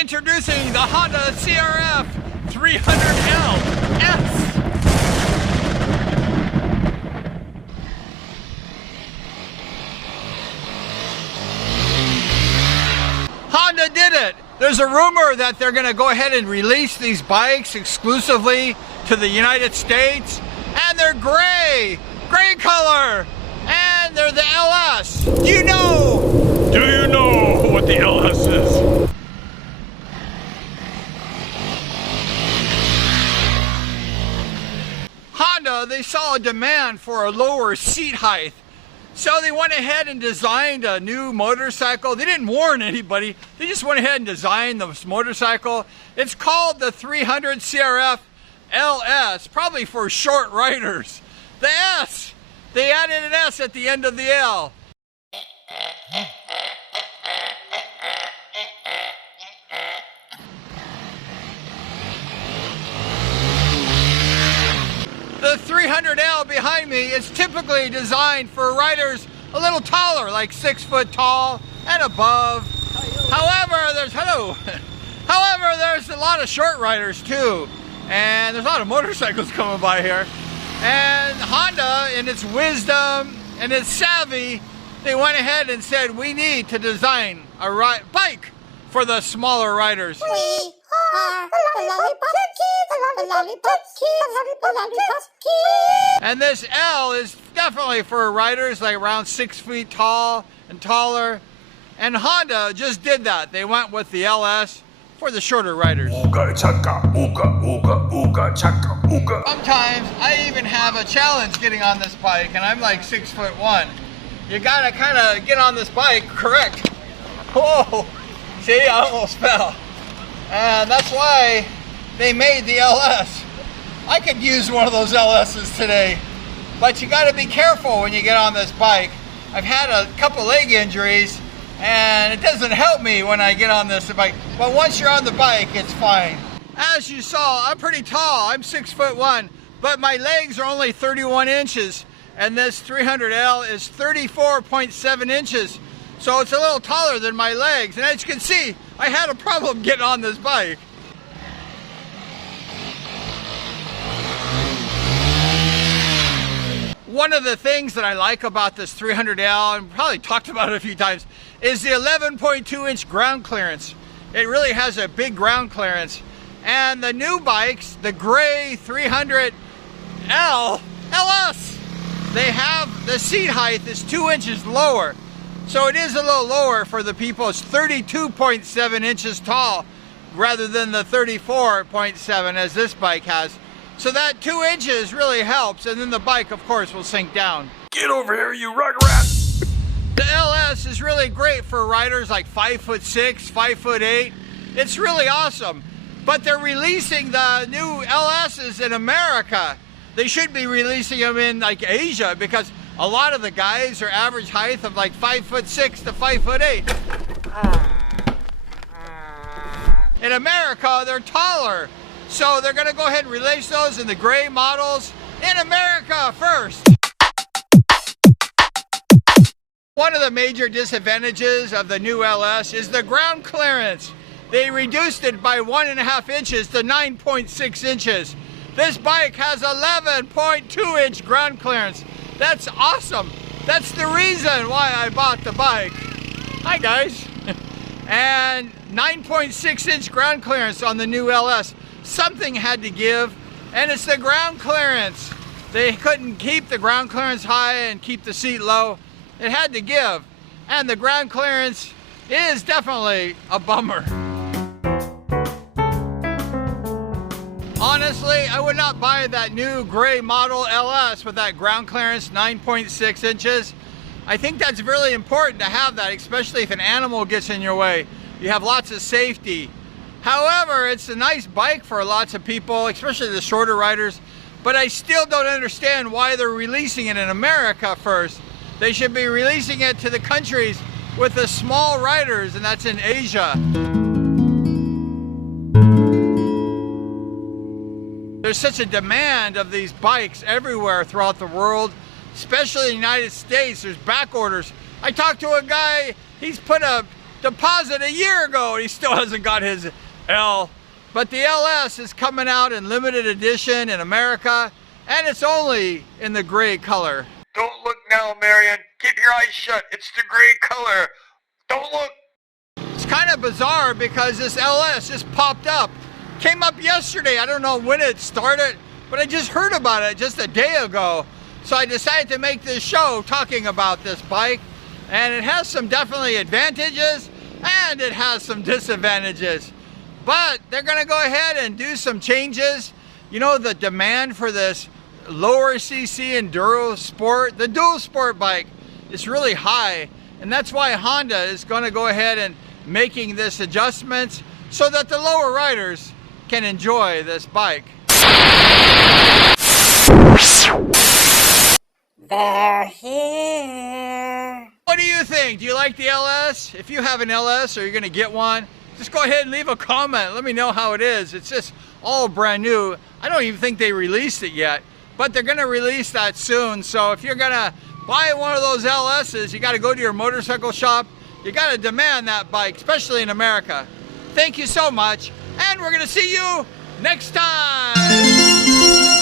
Introducing the Honda CRF 300L S. Honda did it. There's a rumor that they're going to go ahead and release these bikes exclusively to the United States, and they're gray color, and they're the LS. Do you know what the LS is? Honda, they saw a demand for a lower seat height. So they went ahead and designed a new motorcycle. They didn't warn anybody. They just went ahead and designed this motorcycle. It's called the 300 CRF LS, probably for short riders. The S, they added an S at the end of the L. The 300L behind me is typically designed for riders a little taller, like 6 foot tall and above. However, there's a lot of short riders too, and there's a lot of motorcycles coming by here. And Honda, in its wisdom and its savvy, they went ahead and said, we need to design a bike for the smaller riders. We are the lollipop kids. And this L is definitely for riders like around 6 feet tall and taller. And Honda just did that. They went with the LS for the shorter riders. Sometimes I even have a challenge getting on this bike, and I'm like 6'1". You gotta kind of get on this bike correct. Whoa, see, I almost fell. And that's why they made the LS. I could use one of those LSs today, but you gotta be careful when you get on this bike. I've had a couple leg injuries, and it doesn't help me when I get on this bike, but once you're on the bike, it's fine. As you saw, I'm pretty tall, I'm 6'1", but my legs are only 31 inches, and this 300L is 34.7 inches, so it's a little taller than my legs, and as you can see, I had a problem getting on this bike. One of the things that I like about this 300L, and probably talked about it a few times, is the 11.2-inch ground clearance. It really has a big ground clearance. And the new bikes, the gray 300L LS, they have the seat height is 2 inches lower. So it is a little lower for the people. It's 32.7 inches tall rather than the 34.7 as this bike has. So that 2 inches really helps, and then the bike, of course, will sink down. Get over here, you rugrat! The LS is really great for riders like 5'6", 5'8". It's really awesome. But they're releasing the new LSs in America. They should be releasing them in like Asia, because a lot of the guys are average height of like 5'6" to 5'8". In America, they're taller. So they're gonna go ahead and release those in the gray models in America first. One of the major disadvantages of the new LS is the ground clearance. They reduced it by 1.5 inches to 9.6 inches. This bike has 11.2-inch ground clearance. That's awesome. That's the reason why I bought the bike. Hi guys. And 9.6-inch ground clearance on the new LS. Something had to give, and it's the ground clearance. They couldn't keep the ground clearance high and keep the seat low. It had to give, and the ground clearance is definitely a bummer. Honestly, I would not buy that new gray model LS with that ground clearance 9.6 inches. I think that's really important to have that, especially if an animal gets in your way. You have lots of safety. However, it's a nice bike for lots of people, especially the shorter riders, but I still don't understand why they're releasing it in America first. They should be releasing it to the countries with the small riders, and that's in Asia. There's such a demand of these bikes everywhere throughout the world, especially in the United States. There's back orders. I talked to a guy, he's put a deposit a year ago and he still hasn't got his L. But the LS is coming out in limited edition in America, and it's only in the gray color. Don't look now, Marion. Keep your eyes shut. It's the gray color. Don't look. It's kind of bizarre because this LS just popped up. Came up yesterday. I don't know when it started, but I just heard about it just a day ago. So I decided to make this show talking about this bike. And it has some definitely advantages and it has some disadvantages. But they're gonna go ahead and do some changes. You know, the demand for this lower CC enduro sport, the dual sport bike, is really high. And that's why Honda is gonna go ahead and making this adjustments so that the lower riders can enjoy this bike. They're here. What do you think? Do you like the LS? If you have an LS or you're gonna get one, just go ahead and leave a comment. Let me know how it is. It's just all brand new. I don't even think they released it yet, but they're gonna release that soon. So if you're gonna buy one of those LSs, you gotta go to your motorcycle shop. You gotta demand that bike, especially in America. Thank you so much, and we're gonna see you next time.